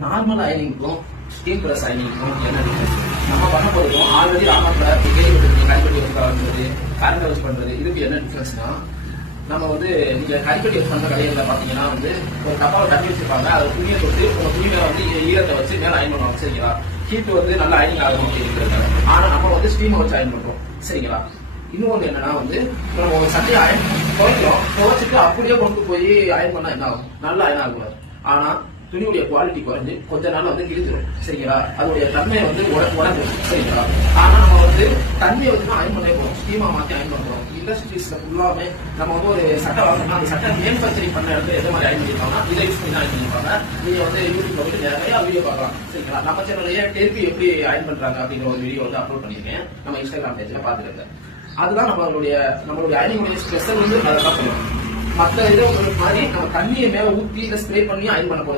Normal அயனிங்க்கும் steam press அயனிங்க்கும் என்ன difference? நம்ம பண்ண போறோம் ஆல்ரெடி ராமர்ல கரிப்பட்டி யூஸ் பண்றது, கரண்ட் யூஸ் பண்றது, இதுக்கு என்ன டிஃபரன்ஸ்னா, நம்ம வந்து நீங்க கரிப்பட்டி யூஸ் பண்ற கடையில பாத்தீங்கன்னா வந்து ஒரு டப்பாவை தண்ணி வச்சிருப்பாங்க, அது துணியை தொட்டு உங்க துணி மேல வந்து ஈரத்தை வச்சு மேல அயன் பண்ணுவாங்க. சரிங்களா? ஹீட் வந்து நல்லா அயனிங் ஆகும் அப்படின்னு. ஆனா நம்ம வந்து ஸ்டீமை வச்சு அயன் பண்றோம். சரிங்களா? இன்னொன்று என்னன்னா வந்து நம்ம ஒரு சட்டையை அயன் துவைக்கிறோம், துவைச்சிட்டு அப்படியே கொண்டு போய் அயன் பண்ணா என்ன ஆகும்? நல்லா அயன் ஆகுவார். ஆனா துணியுடைய குவாலிட்டி குறைஞ்சு கொஞ்ச நாள் வந்து கிழிஞ்சிடும். சரிங்களா? அதோடைய தன்மை வந்து உடஞ்சிடும். சரிங்களா? ஆனா நம்ம வந்து தண்ணியை வச்சு தான் அயன் பண்ணே போறோம், ஸ்டீமா மாத்தி அயன் பண்றோம். இண்டஸ்ட்ரீஸ்ல ஃபுல்லாமே நம்ம வந்து ஒரு சட்டை வாங்கணும்னா அந்த சட்டை மேனுஃபேக்சரிங் பண்ண இடத்துல எந்த மாதிரி அயன் பண்ணிருக்காங்கன்னா இதை யூஸ் பண்ணி தான் அயன் பண்ணிருப்பாங்க. நீங்க வந்து யூடியூப்ல வந்து நிறைய வீடியோ பார்க்கலாம். சரிங்களா? நம்ம சேனல்லையே டேப்பி எப்படி அயன் பண்றாங்க அப்படிங்கிற ஒரு வீடியோ வந்து அப்லோட் பண்ணிருக்கேன். நம்ம இன்ஸ்டாகிராம் பேஜ்ல பாத்துருக்கேன். அதுதான் நம்மளுடைய அயனிங் ஸ்பெஷல் வந்து அதை தான் பண்ணுவோம். மற்ற இதை மாதிரி நம்ம தண்ணியை மேல ஊற்றி இதை ஸ்ப்ரே பண்ணி அயன் பண்ண போறோம்.